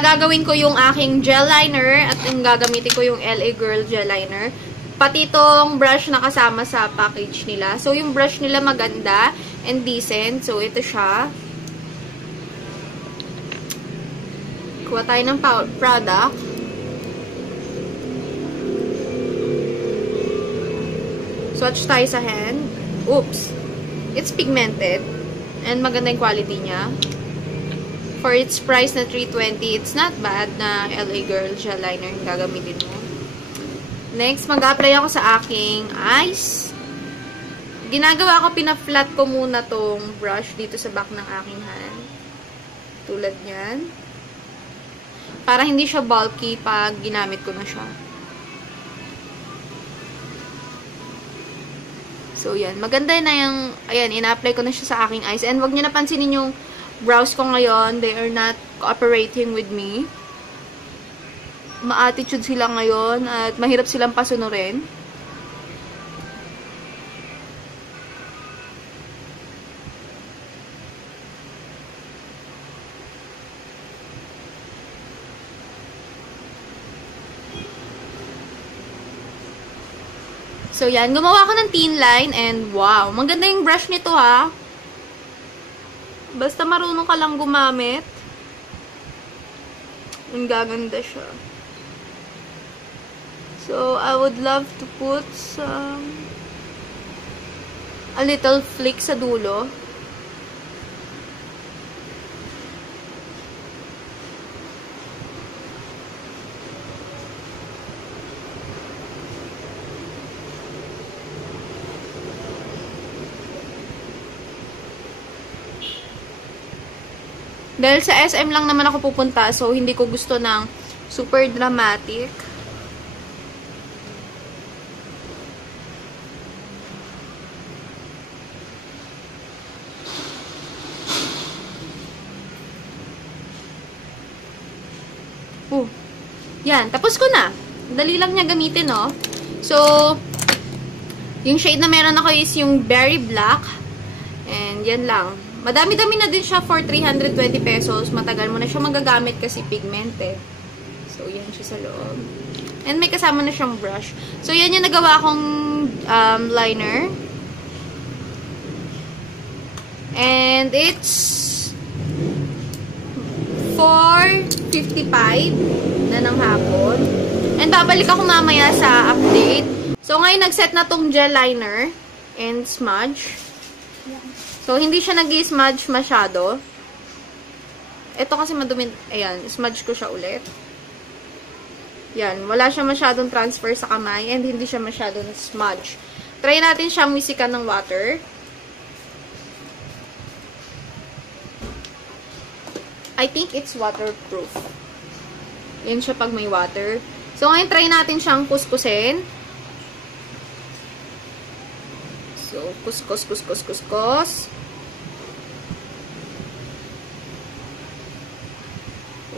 gagawin ko yung aking gel liner at yung gagamitin ko yung LA Girl gel liner. Pati itong brush na kasama sa package nila. So, yung brush nila maganda and decent. So, ito siya. Kuha tayo ng product. Swatch tayo sa hand. Oops. It's pigmented. And maganda yung quality niya. For its price na $320, it's not bad na LA Girl gel liner yung gagamitin mo. Next, mag-apply ako sa aking eyes. Ginagawa ko, pina-flat ko muna tong brush dito sa back ng aking hand. Tulad niyan. Para hindi siya bulky pag ginamit ko na siya. So, yan. Maganda na yung, ayan, ina-apply ko na siya sa aking eyes. And wag niyo napansinin yung brows ko ngayon. They are not cooperating with me. Ma-attitude sila ngayon at mahirap silang pasunurin. So, yan. Gumawa ko ng thin line and wow, maganda yung brush nito ha. Basta marunong ka lang gumamit. Ang gaganda siya. So, I would love to put a little flick sa dulo. Dahil sa SM lang naman ako pupunta, so hindi ko gusto ng super dramatic. Yan, tapos ko na. Dali lang niya gamitin, no? So, yung shade na meron ako is yung Berry Black. And yan lang. Madami-dami na din siya for 320 pesos. Matagal mo na siya magagamit kasi pigment eh. So, yan siya sa loob. And may kasama na siyang brush. So, yan yung nagawa kong liner. And it's 4:55 na ng hapon. And babalik ako mamaya sa update. So, ngayon nag-set na tong gel liner and smudge. So, hindi siya nag-smudge masyado. Ito kasi madumi. Ayan, smudge ko siya ulit. Yan, wala siya masyadong transfer sa kamay and hindi siya masyadong smudge. Try natin siyang wisikan ng water. I think it's waterproof. Yan siya pag may water. So, ngayon try natin siyang kuskusin. So, kuskus.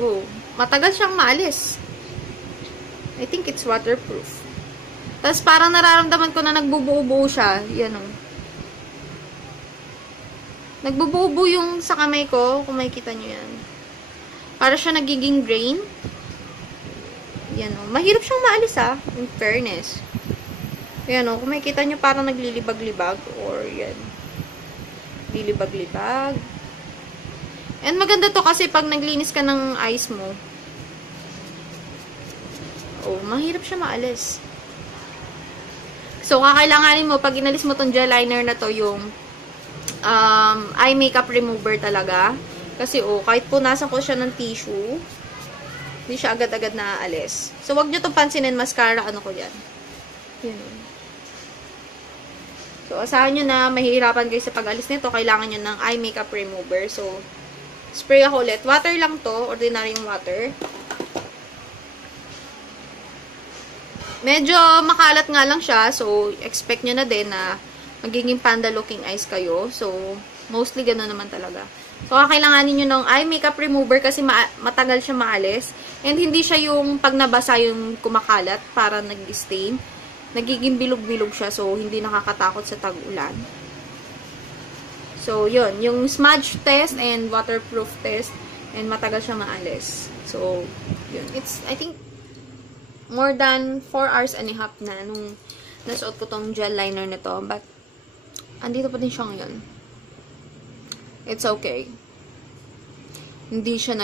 Oh, matagal siyang maalis. I think it's waterproof. Tapos parang nararamdaman ko na nagbubuo-buo siya. Yan o. Nagbubuo-buo yung sa kamay ko. Kung makikita nyo yan. Para siya nagiging grain. Yan o. Mahirap siyang maalis ha. In fairness. Yan o. Kung makikita nyo parang naglilibag-libag. Or yan. Lilibag-libag. And maganda to kasi pag naglinis ka ng eyes mo. Oh, mahirap siya maalis. So, kakailanganin mo, pag inalis mo tong gel liner na to, yung eye makeup remover talaga. Kasi, oh, kahit punasan ko siya ng tissue, hindi siya agad-agad naaalis. So, wag nyo itong pansinin, mascara, ano ko yan. Yun. So, asahan nyo na mahihirapan kayo sa pag-alis nito, kailangan nyo ng eye makeup remover. So, spray ako ulit. Water lang to, ordinary water. Medyo makalat nga lang siya, so expect nyo na din na magiging panda looking eyes kayo. So, mostly gano'n naman talaga. So, kailanganin nyo ng eye makeup remover kasi matagal siya maalis. And hindi siya yung pag nabasa yung kumakalat para nag-stain. Nagiging bilog-bilog siya, so hindi nakakatakot sa tag-ulan. So, yun. Yung smudge test and waterproof test, And matagal siya maalis. So, yun. It's, I think, more than 4 hours and a half na nung nasuot ko tong gel liner nito. But, andito pa din siya ngayon. It's okay. Hindi siya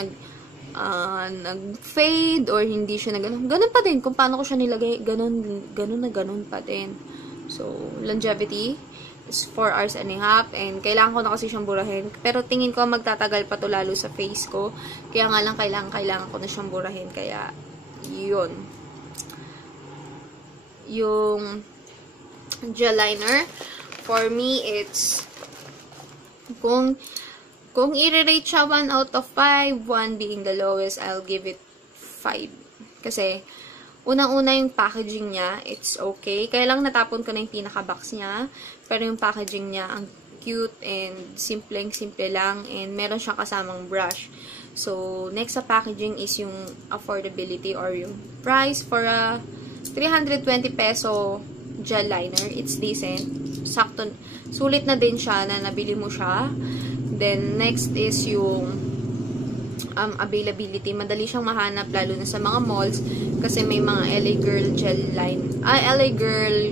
nag-fade or hindi siya ganun pa din. Kung paano ko siya nilagay, ganun pa din. So, longevity is 4 hours and a half. And kailangan ko na kasi siyang burahin. Pero tingin ko magtatagal pa to lalo sa face ko. Kaya nga lang kailangan ko na siyang burahin. Kaya, yun. Yung gel liner, for me, it's kung i-rate siya 1 out of 5, 1 being the lowest, I'll give it 5. Kasi, unang-una yung packaging niya, it's okay. Kaya lang natapon ko na yung pinaka-box niya. Pero yung packaging niya, ang cute and simple lang. And meron siyang kasamang brush. So, next sa packaging is yung affordability or yung price for a 320 peso gel liner. It's decent. Sakto. Sulit na din siya na nabili mo siya. Then, next is yung availability. Madali siyang mahanap lalo na sa mga malls kasi may mga LA Girl gel line. LA Girl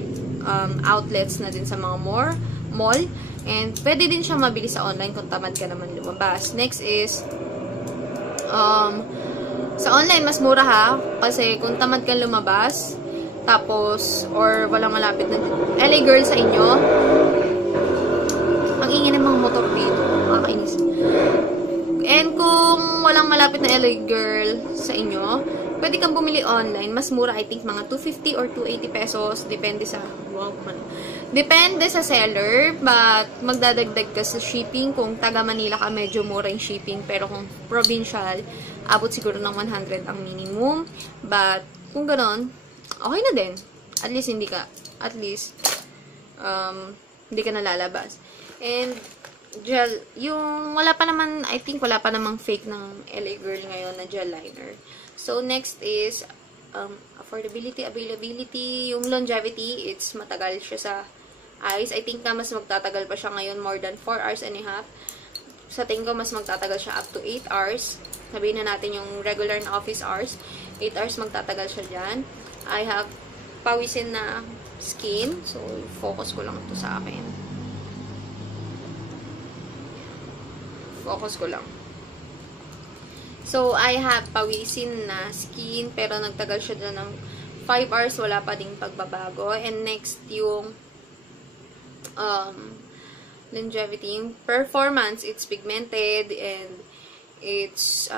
outlets na din sa mga mall. And pwede din siyang mabili sa online kung tamad ka naman lumabas. Next is sa online mas mura ha kasi kung tamad ka lumabas tapos or walang malapit na LA Girl sa inyo. Ang ingay ng mga motor dito. Nakakainis. And kung walang malapit na LA Girl sa inyo, pwede kang bumili online. Mas mura, I think, mga 250 or 280 pesos. Depende sa, depende sa seller. But, magdadagdag ka sa shipping. Kung taga Manila ka, medyo mura yung shipping. Pero kung provincial, abot siguro ng 100 ang minimum. But, kung ganon, okay na din. At least, hindi ka nalalabas. And, gel, yung wala pa naman, I think wala pa namang fake ng LA Girl ngayon na gel liner. So, next is affordability, availability, yung longevity, it's matagal siya sa eyes. I think na mas magtatagal pa siya ngayon, more than 4 hours and a half. Sa tingin ko, mas magtatagal siya up to 8 hours. Sabihin na natin yung regular na office hours. 8 hours magtatagal siya dyan. I have pawisin na skin. So, focus ko lang ito sa akin. Focus ko lang. So, I have pawisin na skin, pero nagtagal siya dyan ng 5 hours, wala pa ding pagbabago. And next, yung longevity, yung performance, it's pigmented, and it's,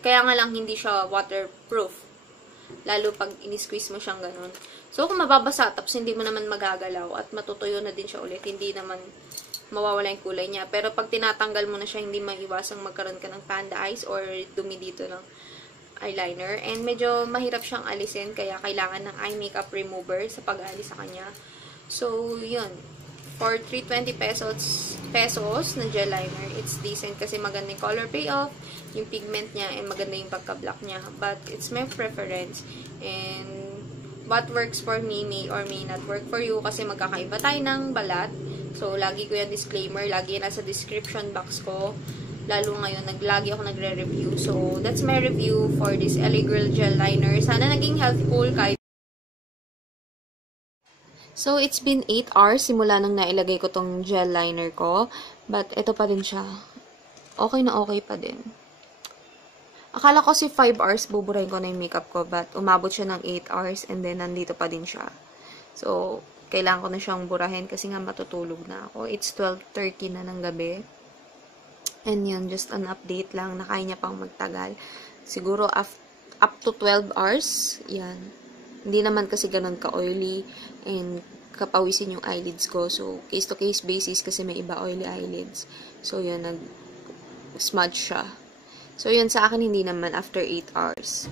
kaya nga lang hindi siya waterproof. Lalo pag in-squeeze mo siyang ganun. So, kung mababasa, tapos hindi mo naman magagalaw, at matutuyo na din siya ulit, hindi naman mawawala yung kulay niya. Pero pag tinatanggal mo na siya, hindi maiwasang magkaroon ka ng panda eyes or dumi dito ng eyeliner. And medyo mahirap siyang alisin, kaya kailangan ng eye makeup remover sa pag-alis sa kanya. So, yun. For 320 pesos na gel liner, it's decent kasi maganda yung color payoff, yung pigment niya, and maganda yung pagka-black niya. But, it's my preference. And, what works for me may or may not work for you kasi magkakaiba tayo ng balat. So, lagi ko yung disclaimer. Lagi nasa description box ko. Lalo ngayon, lagi ako nagre-review. So, that's my review for this LA Girl gel liner. Sana naging helpful kahit. So, it's been 8 hours simula nung nailagay ko tong gel liner ko. But, ito pa din siya. Okay na okay pa din. Akala ko si 5 hours buburahin ko na yung makeup ko. But, umabot siya ng 8 hours and then nandito pa din siya. So, kailangan ko na siyang burahin kasi nga matutulog na ako. It's 12:30 na ng gabi. And yun, just an update lang na kaya niya pang magtagal. Siguro up to 12 hours. Yan. Hindi naman kasi ganun ka-oily and kapawisin yung eyelids ko. So, case-to-case basis kasi may iba oily eyelids. So, yun, nag-smudge siya. So, yun sa akin hindi naman after 8 hours.